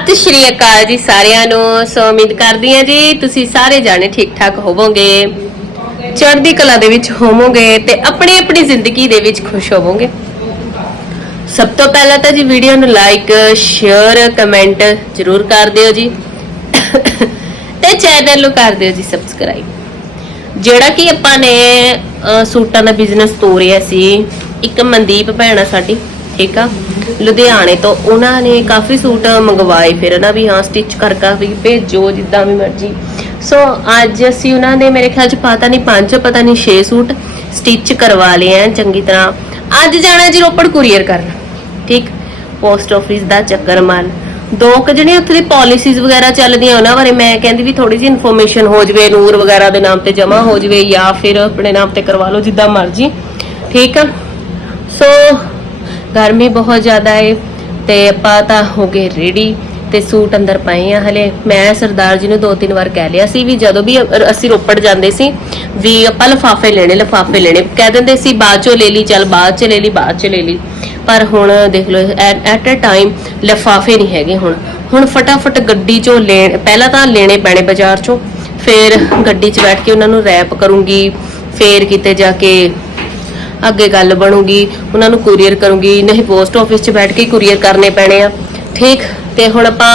ਸਤਿ ਸ਼੍ਰੀ ਅਕਾਲ ਜੀ ਸਾਰਿਆਂ ਨੂੰ, ਸੋ ਉਮੀਦ ਕਰਦੀ ਹਾਂ ਜੀ ਤੁਸੀਂ ਸਾਰੇ ਜਾਣੇ ਠੀਕ ਠਾਕ ਹੋਵੋਗੇ। ਚੜ੍ਹਦੀ ਕਲਾ ਦੇ ਵਿੱਚ ਹੋਵੋਗੇ ਤੇ ਆਪਣੀ ਆਪਣੀ ਜ਼ਿੰਦਗੀ ਦੇ ਵਿੱਚ ਖੁਸ਼ ਹੋਵੋਗੇ। ਸਭ ਤੋਂ ਪਹਿਲਾਂ ਤਾਂ ਜੀ ਵੀਡੀਓ ਨੂੰ ਲਾਈਕ ਸ਼ੇਅਰ ਕਮੈਂਟ ਜ਼ਰੂਰ ਕਰ ਦਿਓ ਜੀ। ਤੇ ਚੈਨਲ ਨੂੰ ਕਰ ਦਿਓ ਜੀ ਸਬਸਕ੍ਰਾਈਬ ਜਿਹੜਾ ਕਿ ਆਪਾਂ ਨੇ ਸੂਟਾਂ ਦਾ ਬਿਜ਼ਨਸ ਤੋਰਿਆ ਸੀ, ਇੱਕ ਮਨਦੀਪ ਭੈਣ ਆ ਸਾਡੀ। ਠੀਕ ਆ? ਲੁਧਿਆਣੇ ਤੋਂ ਉਹਨਾਂ ਨੇ ਕਾਫੀ ਸੂਟ ਮੰਗਵਾਏ, ਫਿਰ ਨਾ ਵੀ ਹਾਂ ਸਟਿਚ ਕਰ ਕਰ ਵੀ ਭੇਜੋ ਜਿੱਦਾਂ ਵੀ ਮਰਜ਼ੀ। ਸੋ ਅੱਜ ਅਸੀਂ ਉਹਨਾਂ ਦੇ ਮੇਰੇ ਖਿਆਲ ਚ ਪਤਾ ਨਹੀਂ, ਪੰਜ, ਪਤਾ ਨਹੀਂ 6 ਸੂਟ ਸਟਿਚ ਕਰਵਾ ਲਏ ਆ ਚੰਗੀ ਤਰ੍ਹਾਂ। ਅੱਜ ਜਾਣਾ ਜੀ ਰੋਪੜ ਕੁਰੀਅਰ ਕਰਨ। ਠੀਕ? ਪੋਸਟ ਆਫਿਸ ਦਾ ਚੱਕਰ ਮਾਰਨ ਦੋ ਕੁ ਜਿਹੜੇ ਉੱਥੇ ਦੀ ਪਾਲਿਸੀਜ਼ ਵਗੈਰਾ ਚੱਲਦੀਆਂ ਉਹਨਾਂ ਬਾਰੇ ਮੈਂ ਕਹਿੰਦੀ ਵੀ ਥੋੜੀ ਜੀ ਇਨਫੋਰਮੇਸ਼ਨ ਹੋ ਜਵੇ, ਨੂਰ ਵਗੈਰਾ ਦੇ ਨਾਮ ਤੇ ਜਮਾ ਹੋ ਜਵੇ ਜਾਂ ਫਿਰ ਆਪਣੇ ਨਾਮ ਤੇ ਕਰਵਾ ਲਓ ਜਿੱਦਾਂ ਮਰਜ਼ੀ। ਠੀਕ ਆ? ਸੋ ਗਰਮੀ ਬਹੁਤ ਜ਼ਿਆਦਾ ਏ, ਤੇ ਆਪਾਂ ਤਾਂ ਹੋ ਗਏ ਰੈਡੀ ਤੇ ਸੂਟ ਅੰਦਰ ਪਏ ਆ ਹਲੇ। ਮੈਂ ਸਰਦਾਰ ਜੀ ਨੂੰ ਦੋ ਤਿੰਨ ਵਾਰ ਕਹਿ ਲਿਆ ਸੀ ਵੀ ਜਦੋਂ ਵੀ ਅਸੀਂ ਰੋਪੜ ਜਾਂਦੇ ਸੀ, ਵੀ ਆਪਾਂ ਲਫਾਫੇ ਲੈਣੇ ਲਫਾਫੇ ਲੈਣੇ। ਕਹਿ ਦਿੰਦੇ ਸੀ, ਬਾਅਦ ਚੋਂ ਲੈ ਲਈ, ਚੱਲ ਬਾਅਦ ਚ ਲੈ ਲਈ, ਬਾਅਦ ਚ ਲੈ ਲਈ। ਪਰ ਹੁਣ ਦੇਖ ਲਓ ਐਟ ਅ ਟਾਈਮ ਲਫਾਫੇ ਨਹੀਂ ਹੈਗੇ ਹੁਣ। ਹੁਣ ਫਟਾਫਟ ਗੱਡੀ ਚੋਂ ਲੈਣ ਪਹਿਲਾਂ ਤਾਂ ਲੈਣੇ ਪੈਣੇ ਬਾਜ਼ਾਰ ਚੋਂ। ਫਿਰ ਗੱਡੀ 'ਚ ਬੈਠ ਕੇ ਉਹਨਾਂ ਨੂੰ ਰੈਪ ਕਰੂੰਗੀ, ਫਿਰ ਕਿਤੇ ਜਾ ਕੇ ਅੱਗੇ ਗੱਲ ਬਣੂਗੀ, ਉਹਨਾਂ ਨੂੰ ਕੁਰੀਅਰ ਕਰੂੰਗੀ, ਨਹੀਂ ਪੋਸਟ ਆਫਿਸ 'ਚ ਬੈਠ ਕੇ ਕੁਰੀਅਰ ਕਰਨੇ ਪੈਣੇ ਆ। ਠੀਕ? ਤੇ ਹੁਣ ਆਪਾਂ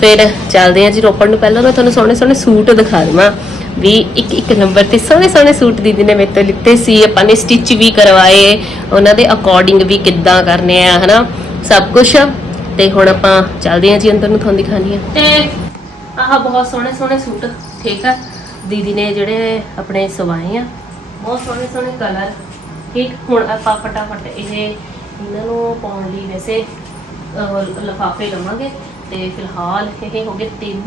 ਫਿਰ ਚੱਲਦੇ ਹਾਂ ਜੀ ਰੋਪੜ ਨੂੰ। ਪਹਿਲਾਂ ਮੈਂ ਤੁਹਾਨੂੰ ਸੋਹਣੇ ਸੋਹਣੇ ਸੂਟ ਦਿਖਾ ਦਵਾਂ। ਵੀ ਇੱਕ ਇੱਕ ਨੰਬਰ ਤੇ ਸੋਹਣੇ ਸੋਹਣੇ ਸੂਟ ਦੀਦੀ ਨੇ ਮੇਰੇ ਤੋਂ ਲਿੱਤੇ ਸੀ। ਆਪਾਂ ਨੇ ਸਟਿਚ ਵੀ ਕਰਵਾਏ। ਉਹਨਾਂ ਦੇ ਅਕੋਰਡਿੰਗ ਵੀ ਕਿੱਦਾਂ ਕਰਨੇ ਆ, ਹਨਾ? ਸਭ ਕੁਝ ਤੇ ਹੁਣ ਆਪਾਂ ਚੱਲਦੇ ਹਾਂ ਜੀ, ਅੰਦਰ ਨੂੰ ਤੁਹਾਨੂੰ ਦਿਖਾਣੀ ਆ ਤੇ ਆਹ ਬਹੁਤ ਸੋਹਣੇ ਸੋਹਣੇ ਸੂਟ, ਠੀਕ ਆ? ਦੀਦੀ ਨੇ ਜਿਹੜੇ ਆਪਣੇ ਸਵਾਏ ਆ। ਬਹੁਤ ਸੋਹਣੇ ਸੋਹਣੇ ਕਲਰ ਠੀਕ ਹੁਣ ਆਪਾਂ ਫਟਾਫਟ ਇਹ ਇਹਨਾਂ ਨੂੰ ਪਾਉਣ ਲਈ ਵੈਸੇ ਲਫਾਫੇ ਲਵਾਂਗੇ ਤੇ ਫਿਲਹਾਲ ਇਹ ਹੋ ਗਏ ਤਿੰਨ,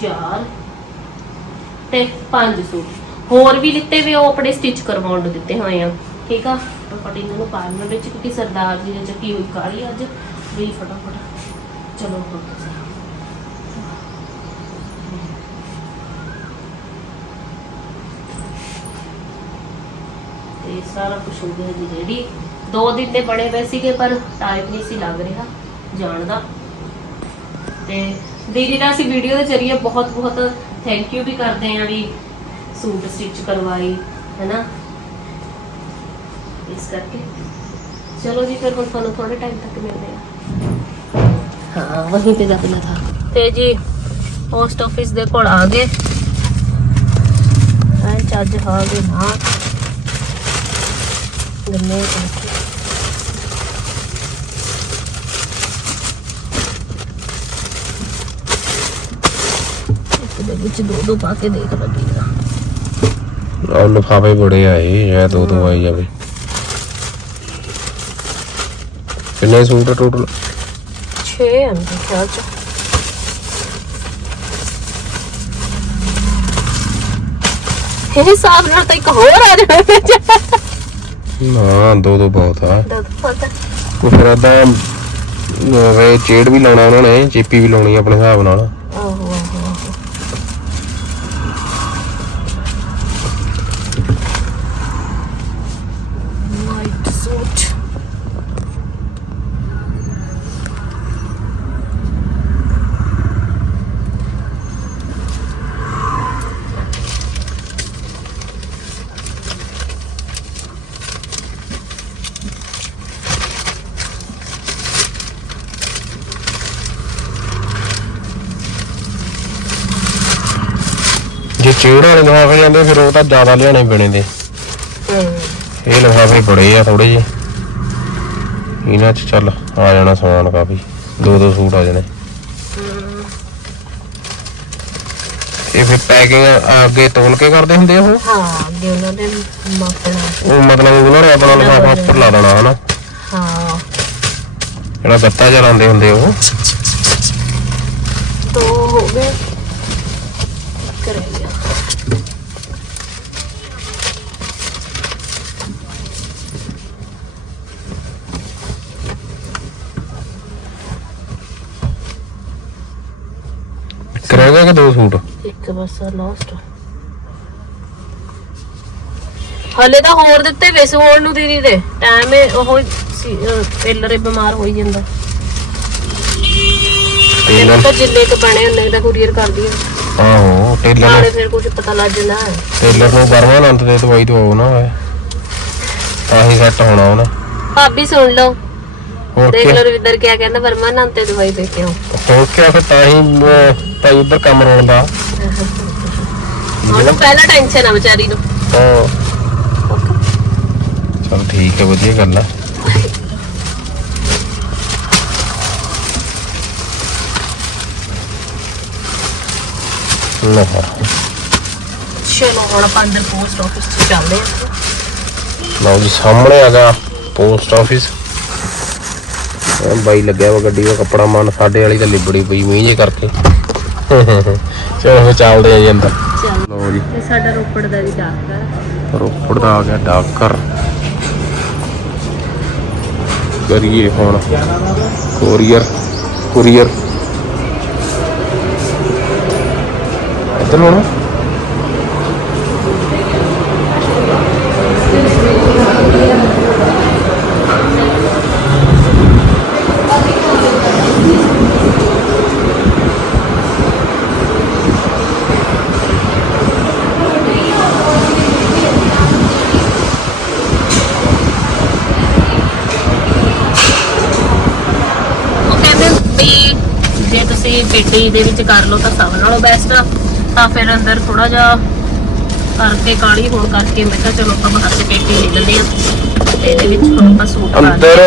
ਚਾਰ ਤੇ ਪੰਜ ਸੂਟ। ਹੋਰ ਵੀ ਲਿੱਤੇ ਵੀ ਉਹ ਆਪਣੇ ਸਟਿਚ ਕਰਵਾਉਣ ਨੂੰ ਦਿੱਤੇ ਹੋਏ ਆ। ਠੀਕ ਆ? ਫਟਾਫਟ ਇਹਨਾਂ ਨੂੰ ਪਾਉਣ ਵਿੱਚ, ਕਿਉਂਕਿ ਸਰਦਾਰ ਜੀ ਨੇ ਚੱਕੀ ਹੋਈ ਕਾਲੀ ਅੱਜ। ਵੀ ਫਟਾਫਟ ਚਲੋ ਹੋ ਗਿਆ ਤੇ ਸਾਰਾ ਕੁਝ ਹੋ ਗਿਆ ਜੀ ਰੈਡੀ ਦੋ ਦਿਨ ਦੇ ਬਣੇ ਪਏ ਸੀਗੇ ਪਰ ਟਾਈਮ ਨਹੀਂ ਸੀ ਲੱਗ ਰਿਹਾ ਜਾਣ ਦਾ। ਤੇ ਦੀਦੀ ਦਾ ਅਸੀਂ ਵੀਡੀਓ ਦੇ ਜ਼ਰੀਏ ਬਹੁਤ ਬਹੁਤ ਥੈਂਕ ਯੂ ਵੀ ਕਰਦੇ ਆਂ ਵੀ ਸੂਟ ਸਟਿਚ ਕਰਵਾਈ ਹੈਨਾ? ਇਸ ਕਰਕੇ। ਚਲੋ ਜੀ ਫਿਰ ਹੁਣ ਤੁਹਾਨੂੰ ਥੋੜੇ ਟਾਈਮ ਤੱਕ ਮਿਲਦੇ ਆ ਹਾਂ ਵਹੀਂ ਤੇ ਜਾਣਾ ਥਾ ਤੇ ਜੀ ਪੋਸਟ ਆਫਿਸ ਦੇ ਕੋਲ ਆ ਗਏ। ਐਂ ਚੱਜ ਹਾਂ ਗਏ ਨਾ। ਗੰਨੇ ਕਰਕੇ ਇਹਦੇ ਵਿੱਚ ਦੋ ਦੋ ਪਾ ਕੇ ਦੇਖ ਲੱਗੇਗਾ ਉਹ ਲਿਫਾਫੇ ਬੜੇ ਆਏ ਇਹ ਦੋ ਦੋ ਆਈ ਜਾਵੇ। ਕਿੰਨੇ ਸੂਟ ਟੋਟਲ 6 ਅੰਦਰ ਖਿਆਲ ਚ। ਇਹ ਹਿਸਾਬ ਨਾਲ ਤਾਂ ਇੱਕ ਹੋਰ ਆ ਜਾਣਾ ਵਿੱਚ ਨਾ ਦੋ ਦੋ ਬਹੁਤ ਆ। ਦੱਸ ਪਤਾ ਉਹ ਫਿਰ ਆਦਾ ਵੇ ਚੇੜ ਵੀ ਲਾਉਣਾ ਉਹਨਾਂ ਨੇ, ਚੀਪੀ ਵੀ ਲਾਉਣੀ ਆਪਣੇ ਹਿਸਾਬ ਨਾਲ। ਆਹੋ ਵਾਈਟ ਸੂਟ ਚੇੜ ਵਾਲੇ ਲਿਫਾਫੇ ਜਾਂਦੇ ਫਿਰ ਉਹ ਤਾਂ ਜ਼ਿਆਦਾ ਲਿਆਣੇ ਪੈਣੇ ਦੇ ਇਹ ਲਿਫਾਫੇ ਬੜੇ ਆ ਥੋੜੇ ਜਿਹੇ। ਇਹਨਾਂ ਚ ਚੱਲ ਆ ਜਾਣਾ ਸਮਾਨ ਕਾਫੀ। ਦੋ ਦੋ ਸੂਟ ਆ ਜਾਣੇ। ਇਹ ਫਿਰ ਪੈਕਿੰਗ ਅੱਗੇ ਤੋਲ ਕੇ ਕਰਦੇ ਹੁੰਦੇ ਆ ਉਹ? ਹਾਂ ਅੱਗੇ ਉਹਨਾਂ ਦੇ ਮਾਪਣਾ ਉਹ ਮਤਲਬ ਉਹਨਾਂ ਨੇ ਆਪਣਾ ਲਿਫਾਫਾ ਉੱਪਰ ਲਾ ਦੇਣਾ ਹਨਾ? ਹਾਂ। ਜਿਹੜਾ ਗੱਤਾ ਚਲਾਉਂਦੇ ਹੁੰਦੇ ਉਹ। ਦੋ ਹੋ ਗਏ ਕਰ ਲਿਆ ਕਰੇਗਾ ਕਿ ਦੋ ਸੂਟ। ਇੱਕ ਬਸ ਲਾਸਟ ਹਲੇ ਤਾਂ ਹੋਰ ਦਿੱਤੇ ਵੇ ਸੋਣ ਨੂੰ ਦੀਦੀ ਦੇ। ਟਾਈਮ ਉਹ ਸੀ ਟੇਲਰ ਹੀ ਬਿਮਾਰ ਹੋਈ ਜਾਂਦਾ। ਟੇਲਰ ਤਾਂ ਜਿੰਨੇ ਕੁ ਪੈਣੇ ਉਹਨੇ ਦਾ ਕੁਰੀਅਰ ਕਰਦੀ ਆ। ਆਹੋ ਟੇਲਰ ਨੂੰ ਫਿਰ ਕੁਝ ਪਤਾ ਲੱਗ ਜਾਂਦਾ। ਟੇਲਰ ਨੂੰ ਪਰਮਾਨੈਂਟ ਦੇ ਦਵਾਈ ਦਵਾਓ ਨਾ ਤਾਂ ਹੀ ਸੈੱਟ ਹੋਣਾ ਉਹਨੇ। ਭਾਬੀ ਸੁਣ ਲਓ। ਹੋਰ ਦੇਖ ਲਓ ਰਵਿੰਦਰ ਕਿਆ ਕਹਿੰਦਾ ਪਰਮਾਨੈਂਟ ਤੇ ਦਵਾਈ ਦੇ ਕੇ ਆਓ। ਹੋਰ ਕੀ ਫਿਰ ਤਾਂ ਹੀ ਅਹ, ਤਾਂ ਹੀ ਉਧਰ ਕੰਮ ਰੋਣਦਾ ਉਹਨੂੰ ਪਹਿਲਾਂ ਟੈਨਸ਼ਨ ਆ ਵਿਚਾਰੀ ਨੂੰ। ਹਾਂ। ਚਲ ਠੀਕ ਹੈ ਵਧੀਆ ਗੱਲ ਆ। ਲੈ। ਚਲੋ ਹੁਣ ਆਪਾਂ ਅੰਦਰ ਪੋਸਟ ਆਫਿਸ ਚ ਚੱਲਦੇ ਹਾਂ। ਲਓ ਜੀ ਸਾਹਮਣੇ ਹੈਗਾ ਪੋਸਟ ਆਫਿਸ ਬਾਈ ਲੱਗਿਆ ਵਾ ਗੱਡੀ ਦਾ ਕੱਪੜਾ ਮਨ ਸਾਡੇ ਵਾਲੀ ਤਾਂ ਲਿਬੜੀ ਪਈ ਮੀਂਹ ਜੇ ਕਰਕੇ। ਚਲੋ ਚੱਲਦੇ ਆ ਜੀ ਅੰਦਰ। ਚੱਲ ਲਓ ਜੀ। ਤੇ ਸਾਡਾ ਰੋਪੜ ਦਾ ਵੀ ਡਾਕ ਹੈ ਰੋਪੜ ਦਾ ਆ ਗਿਆ ਡਾਕਰ ਕਰੀਏ ਹੁਣ ਕੋਰੀਅਰ ਕੁਰੀਅਰ। ਇੱਧਰ ਹੁਣ ਤੁਸੀਂ ਪੇਟੀ ਦੇ ਵਿੱਚ ਕਰ ਲਓ ਤਾਂ ਸਭ ਨਾਲੋਂ ਬੈਸਟ ਆ। ਤਾਂ ਫਿਰ ਅੰਦਰ ਥੋੜਾ ਜਿਹਾ ਕਰਕੇ ਕਾਲੀ ਹੋਣ ਕਰਕੇ ਮੈਂ ਕਿਹਾ ਚਲੋ ਆਪਾਂ ਬਾਹਰ ਤੇ ਪੇਟੀ ਲੈ ਲੈਂਦੇ ਆ ਤੇ ਇਹਦੇ ਵਿੱਚ ਹੁਣ ਆਪਾਂ ਸੂਟ ਪਾ ਅੰਦਰ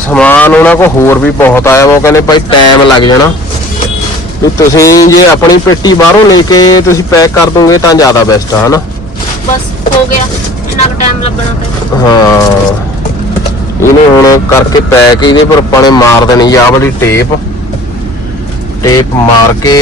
ਸਮਾਨ ਉਹਨਾਂ ਕੋ ਹੋਰ ਵੀ ਬਹੁਤ ਆਇਆ ਵਾ ਉਹ ਕਹਿੰਦੇ ਭਾਈ ਟਾਈਮ ਲੱਗ ਜਾਣਾ। ਵੀ ਤੁਸੀਂ ਜੇ ਆਪਣੀ ਪੇਟੀ ਬਾਹਰੋਂ ਲੈ ਕੇ ਤੁਸੀਂ ਪੈਕ ਕਰ ਦੋਗੇ ਤਾਂ ਜ਼ਿਆਦਾ ਬੈਸਟ ਆ ਹਨਾ? ਬਸ ਹੋ ਗਿਆ। ਇੰਨਾ ਕੁ ਟਾਈਮ ਲੱਗਣਾ ਫਿਰ। ਹਾਂ। ਇਹਨੇ ਹੁਣ ਕਰਕੇ ਪੈਕ ਇਹਦੇ ਪਰ ਆਪਾਂ ਨੇ ਮਾਰ ਦੇਣੀ ਆ ਵਾਲੀ ਟੇਪ ਟੇਪ ਮਾਰ ਕੇ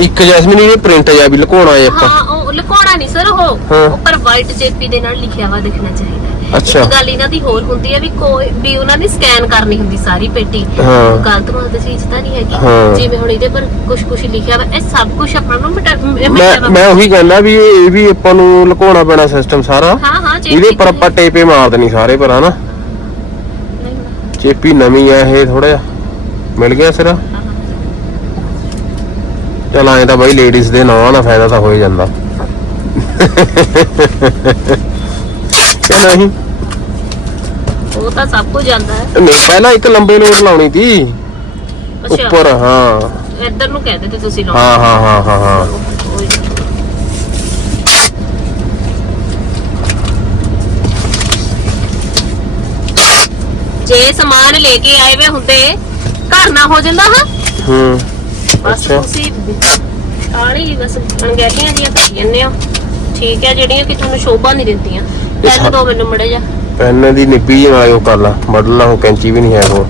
ਇੱਕ ਜੈਸਮੀਨ ਇਹਨੇ ਪ੍ਰਿੰਟ ਜਿਹਾ ਵੀ ਲੁਕਾਉਣਾ ਹੈ ਆਪਾਂ ਹਾਂ ਉਹ ਲੁਕਾਉਣਾ ਨਹੀਂ ਸਰ ਉਹ। ਉੱਪਰ ਵਾਈਟ ਜੇਪੀ ਦੇ ਨਾਲ ਲਿਖਿਆ ਵਾ ਦਿਖਣਾ ਚਾਹੀਦਾ ਹੈ। ਅੱਛਾ। ਇੱਕ ਗੱਲ ਇਹਨਾਂ ਦੀ ਹੋਰ ਹੁੰਦੀ ਹੈ ਵੀ ਕੋਈ ਵੀ ਉਹਨਾਂ ਨੇ ਸਕੈਨ ਕਰਨੀ ਹੁੰਦੀ ਸਾਰੀ ਪੇਟੀ ਹਾਂ। ਗਲਤ ਮਲਤ ਚੀਜ਼ ਤਾਂ ਨਹੀਂ ਹੈਗੀ। ਜਿਵੇਂ ਹੁਣ ਇਹਦੇ ਪਰ ਕੁਝ ਕੁਝ ਲਿਖਿਆ ਵਾ ਇਹ ਸਭ ਕੁਝ ਆਪਾਂ ਨੂੰ ਮਿਟਾ ਮੈਂ ਮਿਟਾ। ਮੈਂ ਉਹੀ ਕਹਿੰਦਾ ਵੀ ਇਹ ਇਹ ਵੀ ਆਪਾਂ ਨੂੰ ਲੁਕਾਉਣਾ ਪੈਣਾ ਸਿਸਟਮ ਸਾਰਾ ਹਾਂ ਹਾਂ JP ਇਹਦੇ ਪਰ ਆਪਾਂ ਟੇਪੇ ਮਾਰ ਦੇਣੀ ਸਾਰੇ ਪਰ ਹਨਾ ਨਹੀਂ। ਚੇਪੀ ਨਵੀਂ ਆ ਇਹ ਥੋੜਾ ਜਿਹਾ ਮਿਲ ਗਿਆ ਸਿਰਾ। ਚਲ ਐਂ ਤਾਂ ਬਾਈ ਲੇਡੀਜ਼ ਦੇ ਨਾਂ ਦਾ ਫਾਇਦਾ ਤਾਂ ਹੋ ਹੀ ਜਾਂਦਾ। ਕਿ ਨਹੀਂ ਉਹ ਤਾਂ ਸਭ ਕੁਝ ਜਾਂਦਾ ਹੈ। ਨਹੀਂ ਪਹਿਲਾਂ ਇੱਕ ਲੰਬੇ ਨੋਟ ਲਾਉਣੀ ਸੀ ਅੱਛਾ। ਉੱਪਰ ਹਾਂ। ਇੱਧਰ ਨੂੰ ਕਹਿੰਦੇ ਤੇ ਤੁਸੀਂ ਲਾਓ ਹਾਂ ਹਾਂ ਹਾਂ ਹਾਂ ਹਾਂ। ਉਹੀ। ਜੇ ਸਮਾਨ ਲੈ ਕੇ ਆਏ ਵੇ ਹੁੰਦੇ ਘਰ ਨਾ ਹੋ ਜਾਂਦਾ ਹਾਂ। ਹੂੰ। ਬਸ ਅੱਛਾ। ਤੁਸੀਂ ਆਲੀ ਬਸ। ਅਣਗਹਿਲੀਆਂ ਜੀਆਂ ਕਰੀ ਜੰਨੇ ਹੋ। ਠੀਕ ਹੈ ਜਿਹੜੀਆਂ ਕਿ ਤੁਹਾਨੂੰ ਸ਼ੋਭਾ ਨਹੀਂ ਦਿੰਦੀਆਂ। ਸਾ- ਪਹਿਲਾਂ ਦੋ ਮੈਨੂੰ ਮੜੇ ਜਾ। ਪੈਨ ਦੀ ਨਿੱਪੀ ਜਿਹੀ ਨਾਲ ਉਹ ਕਰ ਲਾ। ਬਦਲ ਲਾ ਹੁਣ ਕੈਂਚੀ ਵੀ ਨਹੀਂ ਹੈ ਕੋਲ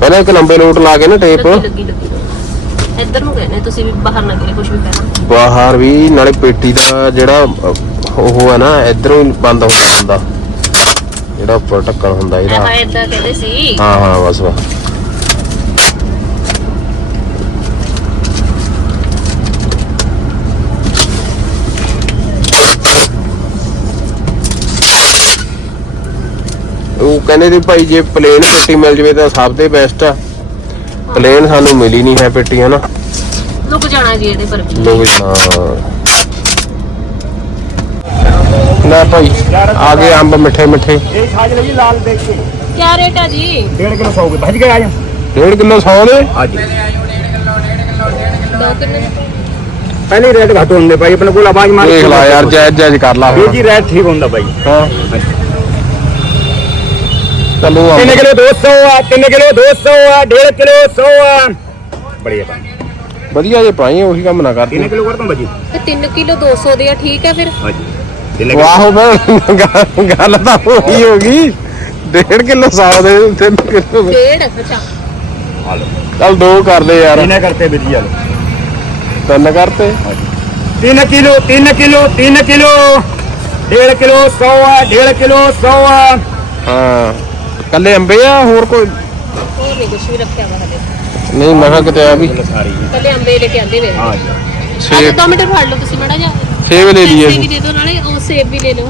ਪਹਿਲਾਂ ਇੱਕ ਲੰਬੇ ਨੋਟ ਲਾ ਕੇ ਨਾ ਟੇਪ। ਲੱਗੀ ਲੱਗੀ। ਲੱਗੀ ਇੱਧਰ ਨੂੰ ਕਹਿੰਦੇ ਤੁਸੀਂ ਵੀ ਬਾਹਰ ਨਾ ਗਏ ਕੁਝ ਵੀ ਕਹਿਣਾ ਬਾਹਰ ਵੀ ਨਾਲੇ ਪੇਟੀ ਦਾ ਜਿਹੜਾ ਅਹ, ਉਹ ਹੈ ਨਾ ਇਧਰੋਂ ਬੰਦ ਹੋ ਜਾਂਦਾ ਜਿਹੜਾ ਉੱਪਰ ਢੱਕਣ ਹੁੰਦਾ ਇਹਦਾ। ਆਹ ਇੱਦਾਂ ਕਹਿੰਦੇ ਸੀ। ਹਾਂ ਹਾਂ ਬਸ ਬਸ। ਕਹਿੰਦੇ ਤੇ ਭਾਈ ਜੇ ਪਲੇਨ ਪੇਟੀ ਮਿਲ ਜਵੇ ਤਾਂ ਸਭ ਤੋਂ ਬੈਸਟ ਆ। ਪਲੇਨ ਸਾਨੂੰ ਮਿਲੀ ਨਹੀਂ ਹੈ ਪੇਟੀ ਹਨਾ ਲੁਕ ਜਾਣਾ ਜੀ ਇਹਦੇ ਪਰ ਵੀ। ਲੋਕ ਹਾਂ ਲੈ ਭਾਈ ਆ ਗਏ ਅੰਬ ਮਿੱਠੇ ਮਿੱਠੇ। ਇਹ ਸਾਜ ਲਈ ਲਾਲ ਦੇਖ ਕੇ। ਕੀ ਰੇਟ ਆ ਜੀ? 1.5 ਕਿਲੋ 100 ਭਜ ਗਏ ਆ ਜਾ। 1.5 ਕਿਲੋ 100 ਦੇ? ਅੱਜ ਦੋ ਕਿੰਨੇ ਪਹਿਲੇ ਰੇਟ ਘੱਟ ਹੁੰਦੇ ਭਾਈ ਆਪਣੇ ਕੋਲ ਆਵਾਜ਼ ਮਾਰ ਦੇਖ ਲਾ ਯਾਰ ਜਾਇਜ਼ ਜਾਇਜ਼ ਕਰ ਲਾ ਵੀਰ ਜੀ ਰੇਟ ਠੀਕ ਹੁੰਦਾ ਭਾਈ। ਹਾਂ। 3 ਕਿਲੋ 200 ਆ 3 ਕਿਲੋ 200 ਆ 1.5 ਕਿਲੋ 100 ਆ। ਬੜੀਆ ਭਾਈ ਵਧੀਆ ਜੇ ਪਾਈ ਉਹੀ ਕੰਮ ਨਾ ਕਰਦੀ। 3 ਕਿਲੋ ਕਰਦਾ ਭਾਜੀ ਤੇ 3 ਕਿਲੋ 200 ਦੇ ਆ ਠੀਕ ਹੈ ਫਿਰ? ਹਾਂਜੀ। 3 ਵਾਹ ਫਿਰ ਗੱਲ- ਗੱਲ ਤਾਂ ਉਹੀ ਹੋ ਗਈ। 1.5 ਕਿਲੋ 100 ਦੇ 3 ਕਿਲੋ ਡੇਢ ਅੱਛਾ। ਚੱਲ ਦੋ ਕਰ ਦੇ ਯਾਰ। ਇਹਨੇ ਕਰਤੇ ਹਾਲੋ। ਤਿੰਨ ਕਰਤੇ। 3 ਕਿਲੋ 3 ਕਿਲੋ 3 ਕਿਲੋ। 1.5 ਕਿਲੋ 100 ਆ 1.5 ਕਿਲੋ 100 ਆ। ਹਾਂ। ਕੱਲੇ ਅੰਬੇ ਆ ਹੋਰ ਕੋਈ? ਹੋਰ ਨਹੀਂ ਕੁਝ ਵੀ ਰੱਖਿਆ ਵਾ ਹਲੇ ਨਹੀਂ ਮੈਂ ਕਿਹਾ ਕਿਤੇ ਆ ਵੀ। ਸਾਰੀ ਕੱਲੇ ਅੰਬੇ ਲੈ ਕੇ ਆਂਦੇ ਵੇ ਹਾਂ ਜੀ। ਸੇਬ 2 ਮਿੰਟ ਫੜ ਲਓ ਤੁਸੀਂ ਮੜਾ ਜਾ ਸੇਬ ਲੈ ਲਈਏ ਵੀ ਦੇ ਦਿਓ ਨਾਲੇ ਉਹ ਸੇਬ ਵੀ ਲੈ ਲਓ।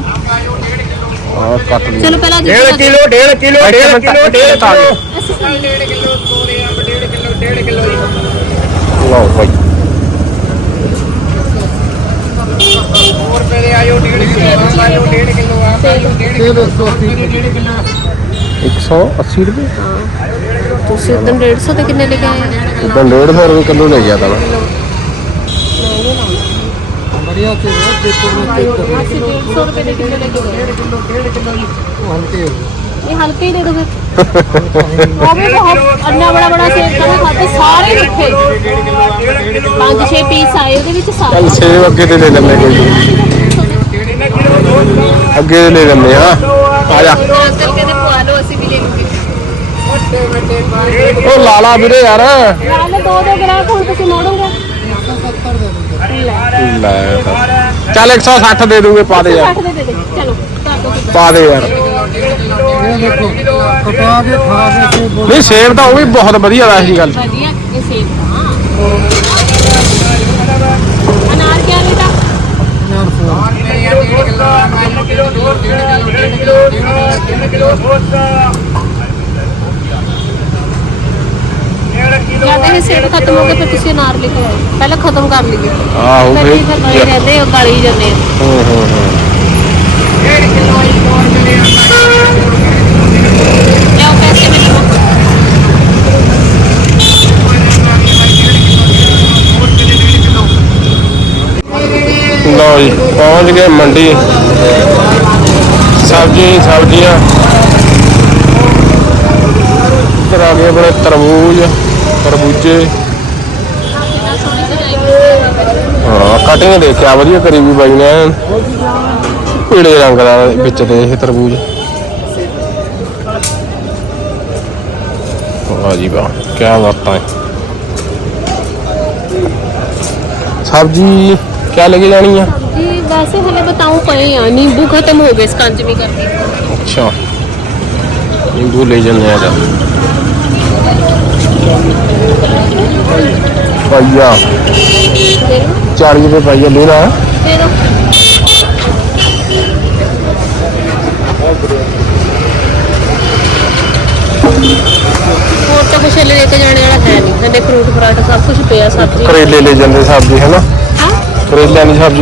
ਹਾਂ ਕੱਟ ਲਈ ਚਲੋ ਪਹਿਲਾਂ ਡੇਢ ਕਿਲੋ ਡੇਢ ਕਿਲੋ ਇੱਕ ਡੇਢ ਮਿੰਟ, ਕਿਲੋ ਇੱਕ ਡੇਢ ਮਿੰਟ ਆ ਕਿਲੋ। ਲਓ ਭਾਈ। ਹੋਰ ਰੁਪਏ ਆਇਓ ਡੇਢ ਕਿਲੋ ਆਇਓ ਡੇਢ ਕਿਲੋ ਆ ਡੇਢ ਕਿਲੋ। 180 ਰੁਪਏ। ਤੁਸੀਂ ਉਦੋਂ 150 ਤੇ ਕਿੰਨੇ ਲੈ ਕੇ ਆਏ ਆ? ਉਦੋਂ 150 ਰੁਪਏ ਕਿਲੋ ਲੈ ਗਿਆ ਤਾਂ ਮੈਂ। ਅਸੀਂ 150 ਰੁਪਏ ਦੇ ਕਿੰਨੇ ਲੈ ਕੇ ਗਏ। ਇਹ ਹਲਕੇ ਹੀ ਦੇ ਦੋ ਫਿਰ। ਉਹ ਵੀ ਬਹੁਤ ਅੰਨਾ ਬੜਾ ਬੜਾ ਸੇਬ ਤਾਂ ਮੈਂ ਖਾਤੇ ਸਾਰੇ ਰੱਖੇ ਪੰਜ ਛੇ ਪੀਸ ਆਏ ਉਹਦੇ ਵਿੱਚ ਸਾਰੇ। ਚੱਲ ਸੇਬ ਅੱਗੇ ਤੇ ਲੈ ਲੈਂਦੇ ਕੋਈ ਅੱਗੇ ਤੇ ਲੈ ਲੈਂਦੇ ਆ ਆ ਜਾ। ਉਹ ਲਾਲਾ ਵੀਰੇ ਯਾਰ। ਨਾਲੇ ਦੋ ਦੋ ਗ੍ਰਾਮ ਹੁਣ ਤੁਸੀਂ ਮੋੜੋਗੇ? ਲੈ। ਚੱਲ 160 ਦੇ ਦੂਗੇ ਪਾ ਦੇ ਯਾਰ। 60 ਦੇ ਦੇ ਦੇ। ਚਲੋ ਕਰ ਦੋ ਤੁਸੀਂ। ਪਾ ਦੇ ਯਾਰ। ਨਹੀਂ ਸੇਬ ਤਾਂ ਉਹ ਵੀ ਬਹੁਤ ਵਧੀਆ ਦਾ ਸੀ ਗੱਲ। ਵਧੀਆ ਇਹ ਸੇਬ ਹਾਂ ਅਨਾਰ ਕਿਆ ਬੇਟਾ ਜਦ ਇਹ ਸੇਬ ਖਤਮ ਹੋ ਗਏ ਫਿਰ ਤੁਸੀਂ ਅਨਾਰ ਲੈ ਕੇ ਆਏ ਪਹਿਲਾਂ ਖਤਮ ਕਰ ਲਈਏ। ਆਹੋ ਫਿਰ ਫੇਰ ਫਿਰ ਗਲੇ ਰਹਿੰਦੇ ਉਹ ਗਲੀ ਜਾਂਦੇ ਆ। ਹੂੰ ਹੂੰ ਹੂੰ। ਲਿਆਓ ਪੈਸੇ ਮੈਨੂੰ ਲਓ ਜੀ ਪਹੁੰਚ ਗਏ ਮੰਡੀ। ਸਬਜ਼ੀ ਸਬਜ਼ੀਆਂ। ਆ ਗਏ ਆਪਣੇ ਤਰਬੂਜ ਤਰਬੂਜੇ। ਹਾਂ ਕਟਿੰਗ ਦੇਖਿਆ ਵਧੀਆ ਕਰੀ ਵੀ ਬਾਈ ਨੇ ਪੀਲੇ ਰੰਗ ਦਾ ਵਿੱਚ ਦੇ ਇਹ ਤਰਬੂਜ ਵਾਹ ਜੀ ਵਾਹ ਕੀ ਬਾਤਾਂ ਹੈ सब्जी क्या लेके जानी है जी वैसे हमें बताऊं पड़े यहाँ नींबू खत्म हो गए इसका अंजमी करके अच्छा नींबू ले जाने आ भैया 40 ਰੁਪਏ ਪਾਈ ਹੈ ਲੈ ਲਾ ਦੇ ਲੈ ਕੇ ਜਾਣੇ ਵਾਲਾ ਹੈ ਨਹੀਂ। ਸਾਡੇ ਫਰੂਟ ਫਰਾਟ ਸਭ ਕੁਝ ਪਿਆ ਸਬਜ਼ੀ। ਕਰੇਲੇ ਲੈ ਜਾਂਦੇ ਸਬਜ਼ੀ ਹੈ? ਨਾ ਹਾਂ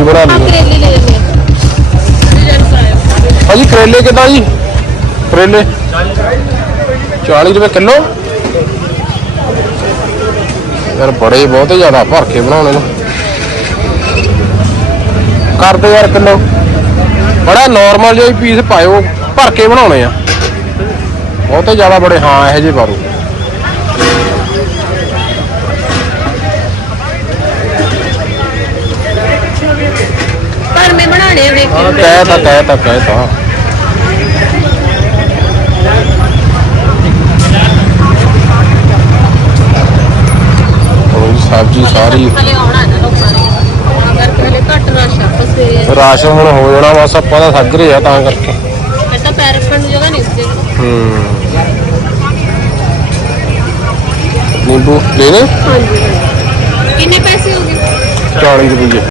ਬਣਾ ਲਈ ਲੈ ਲੈਂਦੇ ਕਰੇਲੇ ਕਿਦਾਂ ਜੀ? ਕਰੇਲੇ? 40 ਰੁਪਏ ਕਿਲੋ? ਯਾਰ ਬੜੇ ਬਹੁਤ ਜ਼ਿਆਦਾ ਭਰ ਕੇ ਬਣਾਉਣੇ ਨੇ। ਕਰਦੇ ਯਾਰ ਕਿਲੋ। ਬੜਾ ਨਾਰਮਲ ਜਿਹੇ ਪੀਸ ਪਾਇਓ ਭਰ ਕੇ ਬਣਾਉਣੇ ਆ। ਬਹੁਤੇ ਜ਼ਿਆਦਾ ਬੜੇ ਹਾਂ ਇਹੋ ਜਿਹੇ ਦਿਓ ਪਰ ਮੈਂ ਬਣਾਣੇ ਆ ਵੇਖ ਕਹਿ ਤਾਂ ਕਹਿ ਤਾਂ ਕਹਿ ਤਾਂ। ਸਬਜ਼ੀ ਸਾਰੀ ਹਲੇ ਆਉਣਾ ਨਾ ਲੋਕਾਂ ਨੇ ਤਾਂ ਕਰਕੇ ਹਲੇ ਘੱਟ ਰਸ਼ ਰਾਸ਼ਨ ਹੁਣ ਹੋ ਜਾਣਾ ਬਸ ਆਪਾਂ ਤਾਂ ਸੱਜ ਰਹੇ ਤਾਂ ਕਰਕੇ। ਤਾਂ ਪੈਰ ਰੱਖਣ ਨੂੰ ਜਗ੍ਹਾ ਨਹੀਂ ਸੀ ਹੂੰ। ਨਿੰਬੂ ਲੈਣੇ ਹਾਂਜੀ। ਕਿੰਨੇ ਪੈਸੇ ਹੋ ਗਏ? 40 ਰੁਪਏ